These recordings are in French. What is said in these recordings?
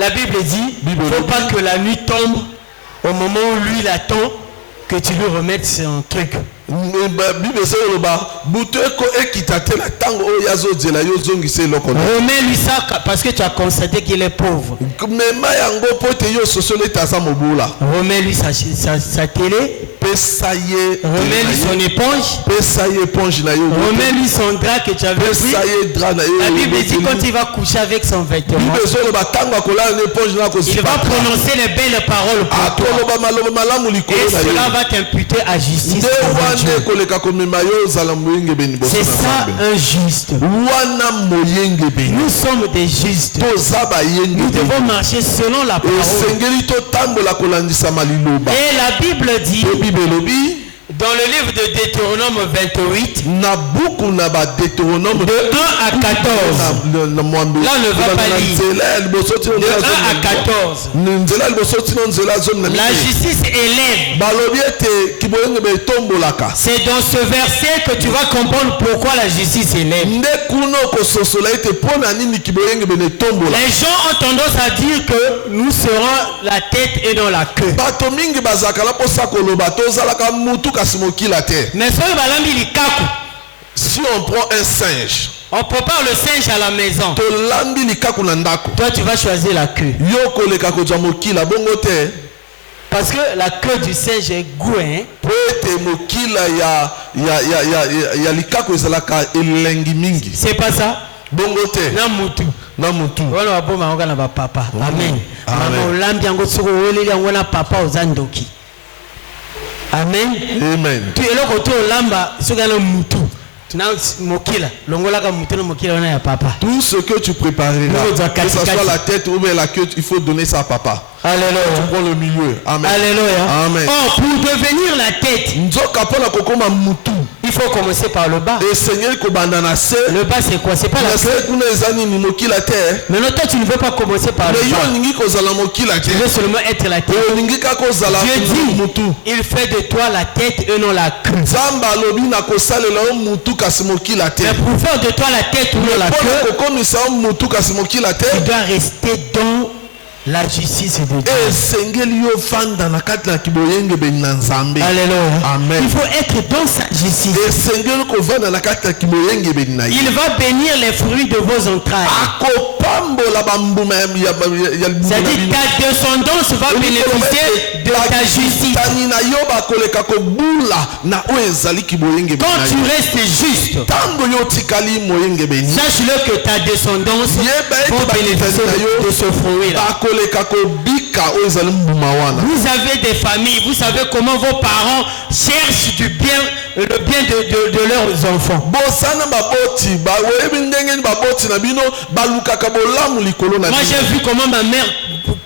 La Bible dit, il ne faut pas que la nuit tombe au moment où lui l'attend, que tu lui remettes son truc. Remets-lui ça parce que tu as constaté qu'il est pauvre. Remets-lui sa télé. Remets-lui son éponge. Remets-lui son drap que tu avais pris. La Bible dit quand il va coucher avec son vêtement, il va prononcer les belles paroles pour toi. Et cela va t'imputer à justice. C'est ça un juste. Nous sommes des justes. Nous devons marcher selon la parole. Et la Bible dit dans le livre de Deutéronome 28, de 1 à 14, là on ne va pas lire. De 1 à 14, la justice élève. C'est dans ce verset que tu vas comprendre pourquoi la justice élève. Les gens ont tendance à dire que nous serons la tête et non la queue. Mais si on prend un singe, on prépare le singe à la maison. Toi tu vas choisir la queue. Parce que la queue du singe est goût, hein? C'est pas ça? Namutu. Papa. Amen. Amen. Amen. Tu es là quand on lamba, ce gars mutu. Tout ce que tu prépareras, que ce soit la tête ou la queue, il faut donner ça à papa. Alléluia. Tu prends le milieu. Amen. Alléluia. Amen. Oh, pour devenir la tête, il faut commencer par le bas. Le bas c'est quoi? C'est pas la queue. Mais non, toi tu ne veux pas commencer par le bas. Tu veux seulement être la tête. Dieu dit, il fait de toi la tête et non la queue. Mais pour faire de toi la tête ou non la queue, tu dois rester dans la justice de Dieu. Alléluia. Amen. Il faut être dans sa justice. Il va bénir les fruits de vos entrailles. C'est-à-dire ta descendance va bénéficier de ta justice. Quand tu restes juste, sache-le que ta descendance va bénéficier de ce fruit-là. Vous avez des familles, vous savez comment vos parents cherchent du bien, le bien de leurs enfants. Moi j'ai vu comment ma mère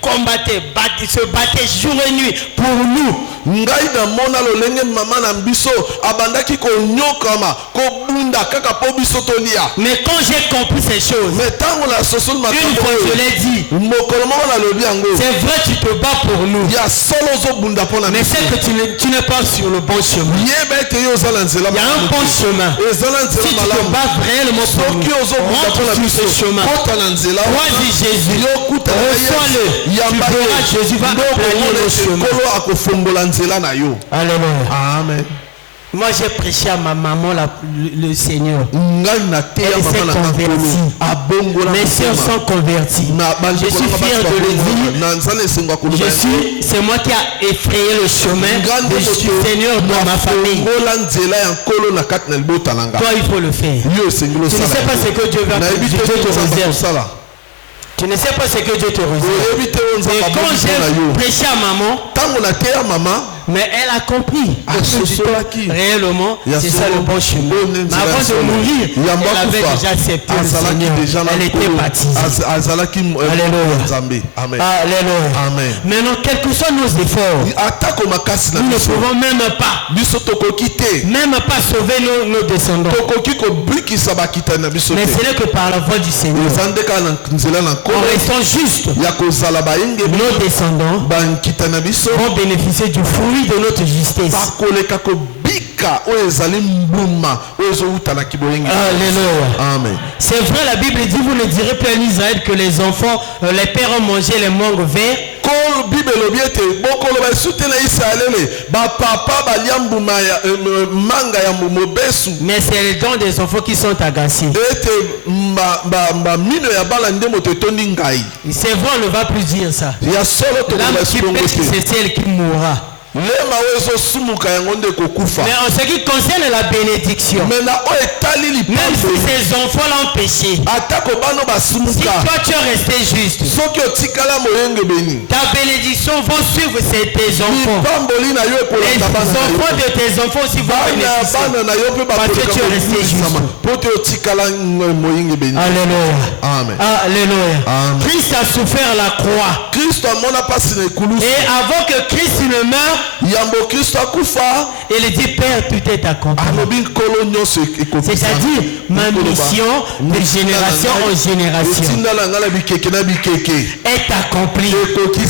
combattait, se battait jour et nuit pour nous. Mais quand j'ai compris ces choses, une fois je l'ai dit, c'est vrai tu te bats pour nous, mais c'est que tu n'es pas sur le bon chemin. Il y a un bon chemin. Si tu te bats réellement pour nous, rentre sur ce chemin. Crois-y Jésus, reçois-le. Tu verras Jésus va planer le chemin. Alléluia. Amen. Moi j'ai prêché à ma maman le Seigneur. Elle s'est convertie. Mes soeurs sont converties. Je suis fier de le dire. C'est moi qui a effrayé le chemin du Seigneur dans ma famille. Toi il faut le faire. Tu ne sais pas ce que Dieu va faire. Dieu te réserve. Tu ne sais pas ce que Dieu te réserve. Et quand j'ai prêché à maman, mais elle a compris que réellement c'est ça le bon chemin. Mais avant de mourir, elle avait déjà accepté le Seigneur. Elle était baptisée. Alléluia. Amen. Maintenant, quels que soient nos efforts, nous ne pouvons même pas sauver nos descendants. Mais ce n'est que par la voix du Seigneur. En restant juste, nos descendants vont bénéficier du fruit de notre justice. Amen. C'est vrai, la Bible dit, vous ne direz plus en Israël que les enfants, les pères ont mangé les mangues verts. Mais c'est les dents des enfants qui sont agacés. C'est vrai, on ne va plus dire ça. L'âme qui pèse, c'est celle qui mourra. Mais en ce qui concerne la bénédiction, même si ces enfants l'ont péché, si toi tu es resté juste, ta bénédiction va suivre tes enfants. Les enfants de tes enfants aussi vont bénéficier parce que tu es resté juste. Alléluia. Amen. Alléluia. Christ a souffert la croix. Et avant que Christ ne meure, il dit, Père, tout est accompli. C'est-à-dire ma mission de génération en génération est accomplie. Aujourd'hui,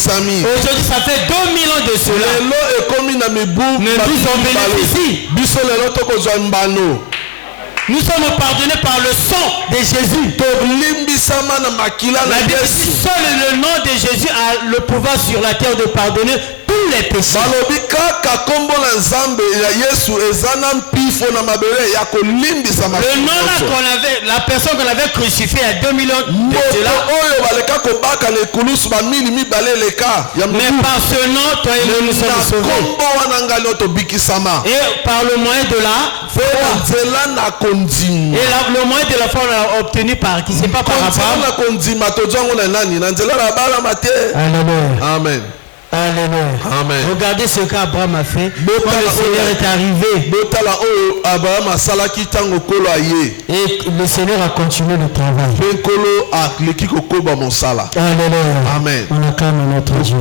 ça fait 2000 ans de cela. Mais nous en bénéficie. Nous sommes pardonnés par le sang de Jésus. La Bible dit, seul le nom de Jésus a le pouvoir sur la terre de pardonner tous les péchés. Le nom là qu'on avait, la personne qu'on avait crucifiée à 2000 ans de cela. Mais par ce nom, toi et moi, nous sommes sauvés. Et par le moyen de la foi. Et le moyen de la foi, on l'a obtenu par qui? C'est pas par Abraham. Amen. Alléluia. Amen. Regardez ce qu'Abraham a fait quand le Seigneur est arrivé. Et le Seigneur a continué le travail. Alléluia. Amen. On acclame notre Dieu.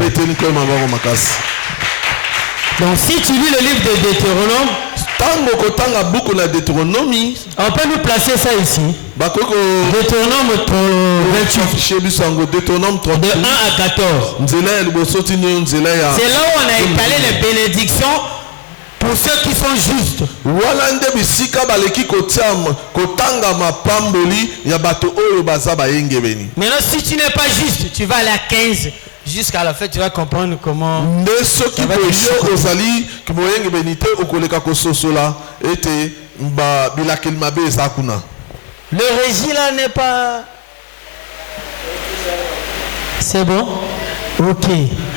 Donc si tu lis le livre de Deutéronome, on peut nous placer ça ici. Deutéronome 28. De 1 à 14. C'est là où on a étalé les bénédictions pour ceux qui sont justes. Maintenant, si tu n'es pas juste, tu vas aller à 15. Jusqu'à la fin, tu vas comprendre comment. Le régime là n'est pas. C'est bon? Ok.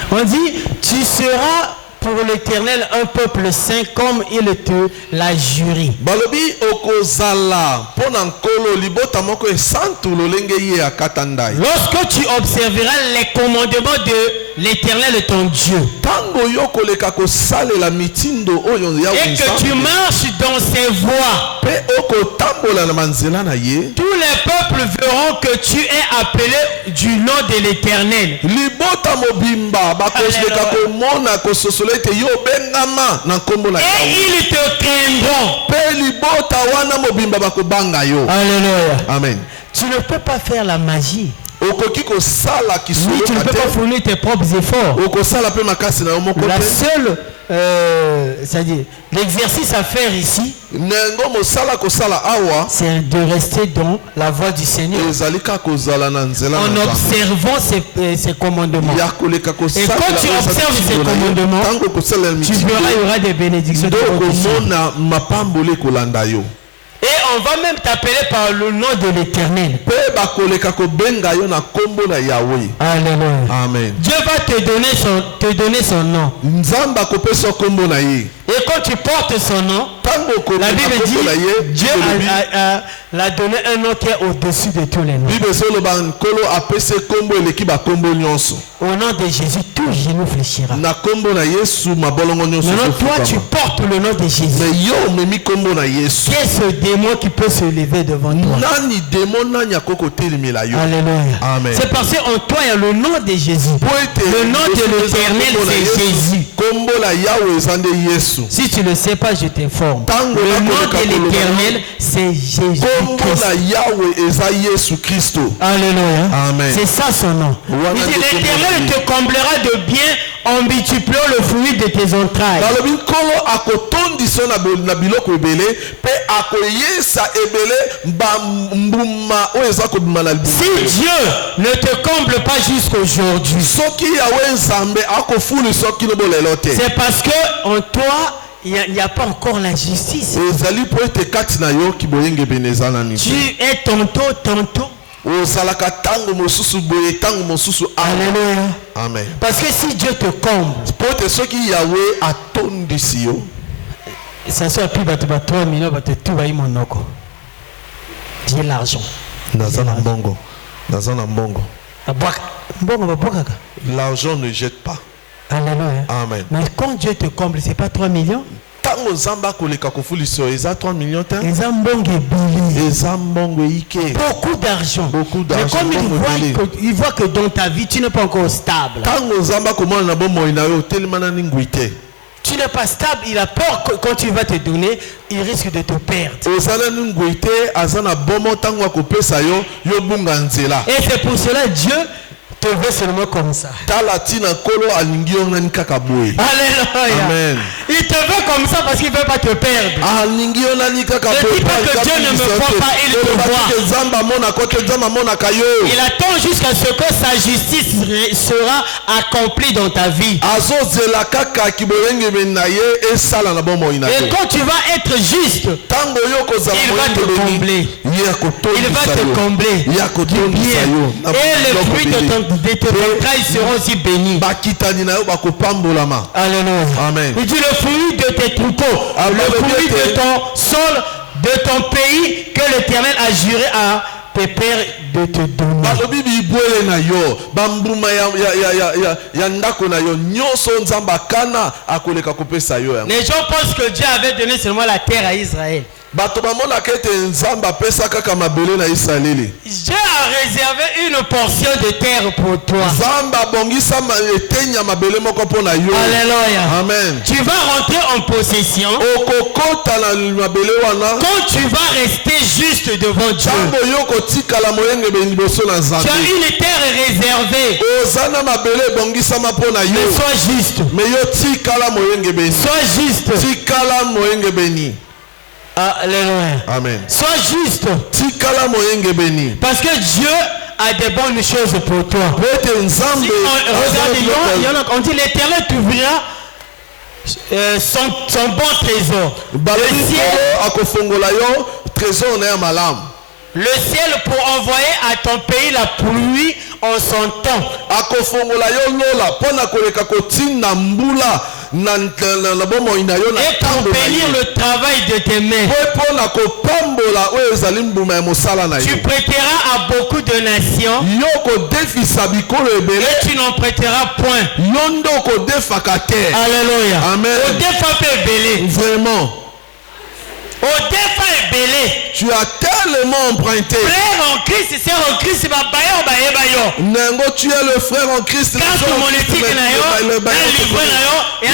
On dit, tu seras pour l'Éternel un peuple saint comme il te l'a juré. Lorsque tu observeras les commandements de l'Éternel ton Dieu et que tu marches dans ses voies, tous les peuples verront que tu es appelé du nom de l'Éternel. Et ils te craindront. Alléluia. Amen. Tu ne peux pas faire la magie. Oui, tu ne peux pas fournir tes propres efforts. La seule, c'est-à-dire, l'exercice à faire ici, c'est de rester dans la voie du Seigneur en observant ses commandements. Et quand tu observes ses commandements, tu verras, il y aura des bénédictions. Et on va même t'appeler par le nom de l'Éternel. Alléluia. Amen. Dieu va te donner son nom. Et quand tu portes son nom, la Bible dit Dieu a donné un nom qui est au-dessus de tous les noms. Au nom de Jésus, tout genou fléchira. Maintenant, toi, tu portes le nom de Jésus. Qu'est ce démon qui peut se lever devant toi? Alléluia. Amen. C'est parce qu'en toi, il y a le nom de Jésus. Le nom de l'Éternel, c'est Jésus. Si tu ne le sais pas, je t'informe. Le nom de l'Éternel, c'est Jésus. Alléluia. Amen. C'est ça son nom. Il dit, l'Éternel te comblera de bien en multipliant le fruit de tes entrailles. Si Dieu ne te comble pas jusqu'aujourd'hui, c'est parce que en toi il n'y a pas encore la justice. Tu es tantôt. Alléluia. Amen. Parce que si Dieu te comble, ça soit plus 3 millions, Dieu l'argent. L'argent ne jette pas. Alléluia. Amen. Mais quand Dieu te comble, c'est pas 3 millions. Beaucoup d'argent. Mais comme il voit que dans ta vie, tu n'es pas encore stable. Tu n'es pas stable, il a peur que quand tu vas te donner, il risque de te perdre. Et c'est pour cela Dieu te veut seulement comme ça. Alléluia. Amen. Il te veut comme ça parce qu'il ne veut pas te perdre. Ne dis pas que Dieu ne me voit pas, il te voit. Il attend jusqu'à ce que sa justice sera accomplie dans ta vie. Et quand tu vas être juste, il va te combler. Il va te combler. Et le fruit de tes entrailles seront aussi bénis. Alléluia. Amen. Il dit le fruit de tes troupeaux, le fruit de ton sol, de ton pays que l'Éternel a juré à tes pères de te donner. Les gens pensent que Dieu avait donné seulement la terre à Israël. Dieu a réservé une portion de terre pour toi. Alléluia. Amen. Tu vas rentrer en possession quand tu vas rester juste devant Dieu. Tu as une terre réservée. Mais sois juste. Sois juste. Alléluia. Amen. Sois juste. Parce que Dieu a de bonnes choses pour toi. Si on dit l'Éternel t'ouvrira son bon trésor. Le ciel pour envoyer à ton pays la pluie en son temps. Et pour bénir le travail de tes mains. Tu prêteras à beaucoup de nations. Et tu n'en prêteras point. Alléluia. Amen. Vraiment. Tu as tellement emprunté. Frère en Christ, c'est en Christ. Nengo, tu es le frère en Christ. Et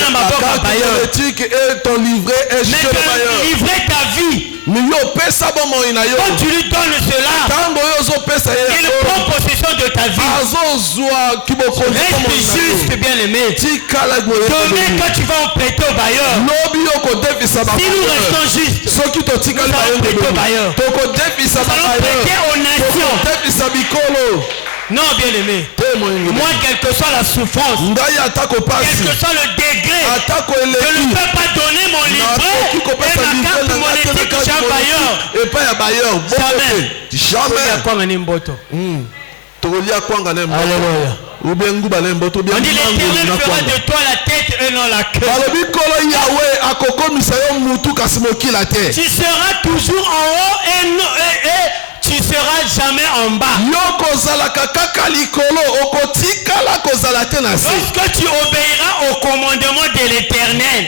ton livret est chez le bailleur. Livrer ta vie. Quand tu lui donnes cela, il prend possession de ta vie. Reste juste, bien aimé. Demain, quand tu vas en prêter au bailleur, si nous restons justes, nous allons prêter au bailleur. Nous allons prêter aux nations. Non, bien aimé. Moi, quelle que soit la souffrance, quel que soit le degré, je ne peux pas donner mon livret et ma carte monétique chez un bailleur. Jamais. Alléluia. On dit l'Éternel fera de toi la tête et non la queue. Tu seras toujours en haut et tu seras jamais en bas. Lorsque tu obéiras au commandement de l'Éternel,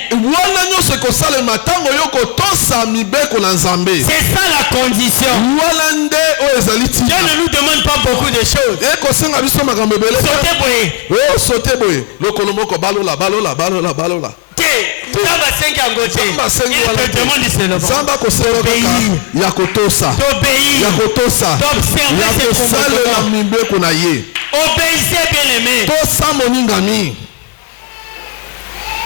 c'est ça la condition. Dieu ne nous demande pas beaucoup de choses. Sautez boye. Il te demande seulement d'obéir. Obéissez, bien aimé.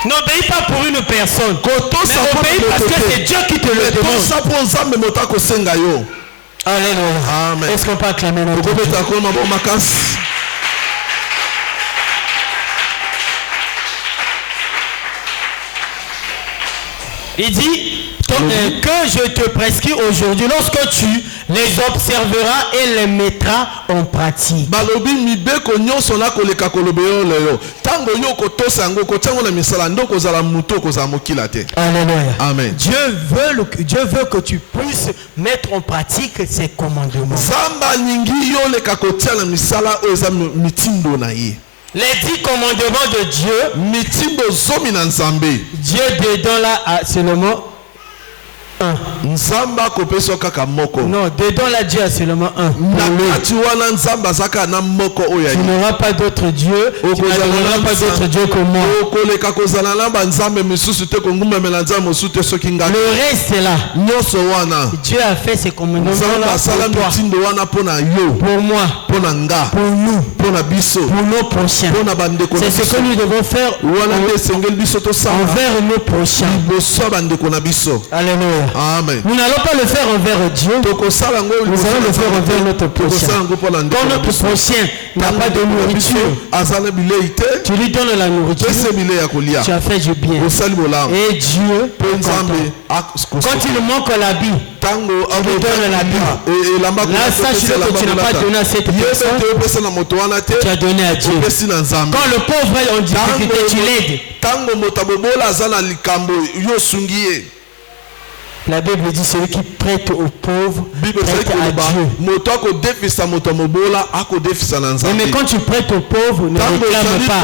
N'obéis pas pour une personne, mais obéis parce que c'est Dieu qui te le demande. Alléluia. Amen. Est-ce qu'on peut acclamer notre Dieu? Il dit que je te prescris aujourd'hui lorsque tu les observeras et les mettras en pratique. Alléluia. Amen. Dieu veut que tu puisses mettre en pratique ses commandements. Les 10 commandements de Dieu, Dieu dedans là, c'est le mot 1. Non, dedans là, Dieu a seulement 1. Tu n'auras pas d'autre Dieu. Tu n'auras pas d'autre Dieu que moi. Le reste est là. Dieu a fait ses commandements là pour toi, pour moi, pour nous, pour nos prochains. C'est ce que nous devons faire envers nos prochains. Alléluia. Amen. Nous n'allons pas le faire envers Dieu. Nous allons le faire envers notre prochain. Quand notre prochain n'a pas de nourriture, tu lui donnes la nourriture. Tu as fait du bien. Et Dieu, quand il manque l'habit, tu lui donnes l'habit. Là, sache que tu n'as pas donné à cette personne, tu as donné à Dieu. Quand le pauvre est en difficulté, tu l'aides. La Bible dit celui qui prête aux pauvres prête à Dieu. Mais quand tu prêtes aux pauvres, ne réclame pas.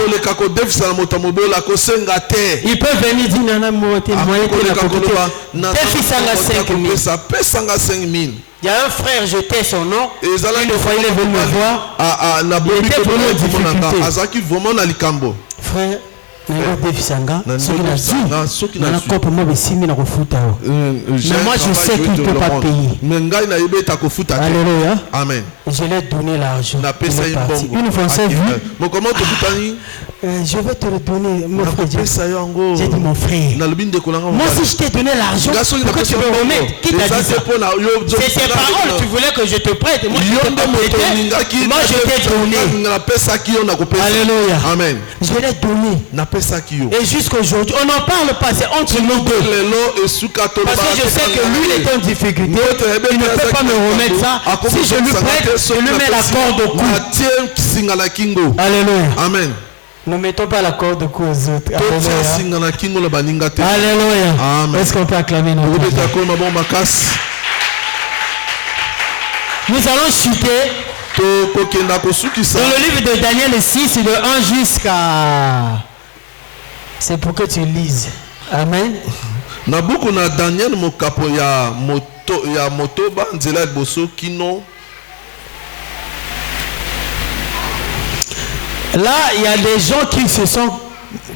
Il peut venir dire nana moyen de la côté. Défisanga 5 000. Il y a un frère, je tais son nom. Une fois il est venu me voir. Il était vraiment en difficulté. Frère, mais moi je sais qu'il ne peut pas payer. Alléluia. Amen. Je lui ai donné l'argent. Une fois c'est vu. Je vais te le donner, mon frère. J'ai dit mon frère. Moi si je t'ai donné l'argent, pourquoi tu me remets? Qui t'a dit ça? C'est tes paroles. Tu voulais que je te prête. Moi je t'ai pas prêté. Moi je t'ai donné. Alléluia. Amen. Je l'ai donné. Et jusqu'aujourd'hui, on n'en parle pas, c'est entre nous deux. Parce que je sais que lui, il est en difficulté. Il ne peut pas me remettre ça. Si je lui prête, je lui mets la corde au cou. Alléluia. Amen. Ne mettons pas la corde au cou aux autres. Alléluia. Amen. Est-ce qu'on peut acclamer notre Dieu? Nous allons chuter dans le livre de Daniel 6, de 1 jusqu'à... C'est pour que tu lises. Amen. Nabuku na Daniel mokapo ya motoba nzela boso kino. Là, il y a des gens qui se sont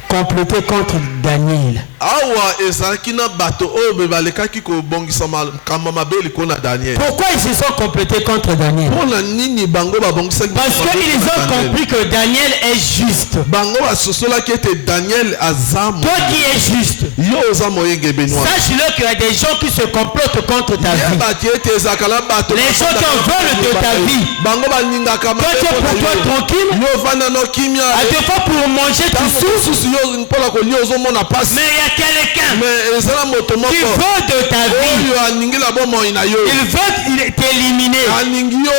complotés contre Daniel. Awa ezakina bato o bebaleka kiko bongisa kama beli kona Daniel. Pourquoi ils se sont complotés contre Daniel? Parce qu'ils ont compris que Daniel est juste. Bango qui était Daniel azam. Toi qui es juste. Sache-le qu'il y a des gens qui se complotent contre ta vie. Les gens qui en veulent de ta vie. Toi tu es pour toi tranquille. À des fois pour manger tu souffres. Mais il y a quelqu'un qui veut de ta vie. Il veut t'éliminer.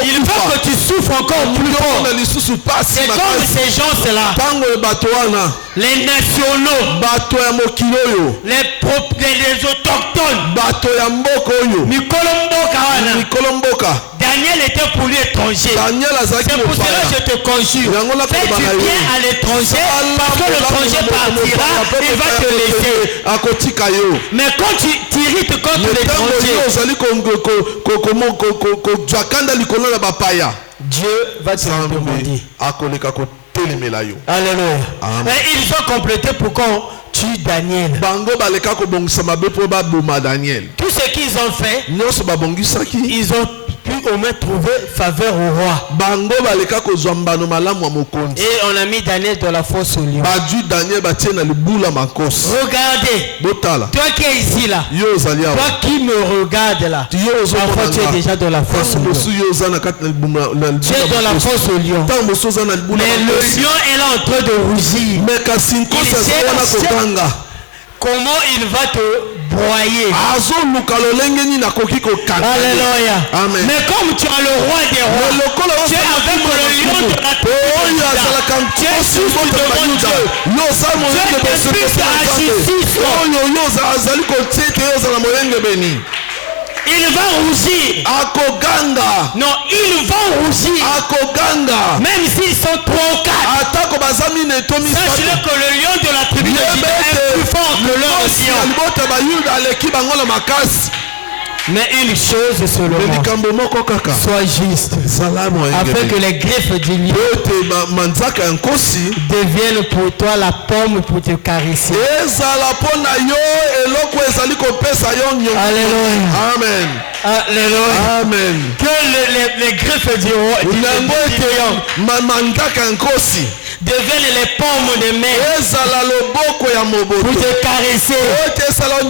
Il veut que tu souffres encore plus fort. C'est comme ces gens-là. Les nationaux. Les autochtones. Mikolomboka. Daniel était pour lui étranger. C'est pour cela que je te conjure. Fais du bien à l'étranger, parce que l'étranger partira, il va te laisser. Mais quand tu t'irrites contre l'étranger, Dieu va te demander. Alléluia. Et ils ont complété pour qu'on tue Daniel. Tout ce qu'ils ont fait, ils ont pu qui ont même trouvé faveur au roi. Et on a mis Daniel dans la fosse au lion. Regardez. Toi qui es ici là. Toi qui me regardes là. Parfois tu es déjà dans la fosse au lion. Tu es dans la fosse au lion. Mais le lion est là en train de rougir. Comment il va te broyer. Alléluia. Amen. Mais comme tu as le roi des rois, tu es avec le lion de la tribu de Juda. Tu es juste devant Dieu. Il va rougir. Non, il va rougir. Même s'ils sont 3 ou 4. Sache-le que le lion de la tribu de Juda est plus fort que leur lion. Mais une chose seulement, sois juste, afin que les griffes du lion deviennent pour toi la pomme pour te caresser. Alléluia. Amen. Alléluia. Amen. Que les griffes du lion deviennent les pommes de main pour te caresser.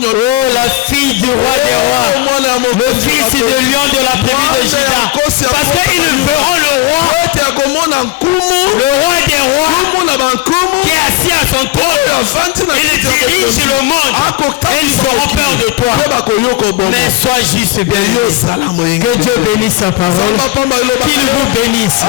Oh, la fille du roi des rois, le fils de lion de la tribu de Juda, parce qu'ils verront le roi des rois qui est assis à son trône. Il dirige le monde et ils auront peur de toi. Mais sois juste béni. Que Dieu bénisse sa parole, qu'il vous bénisse.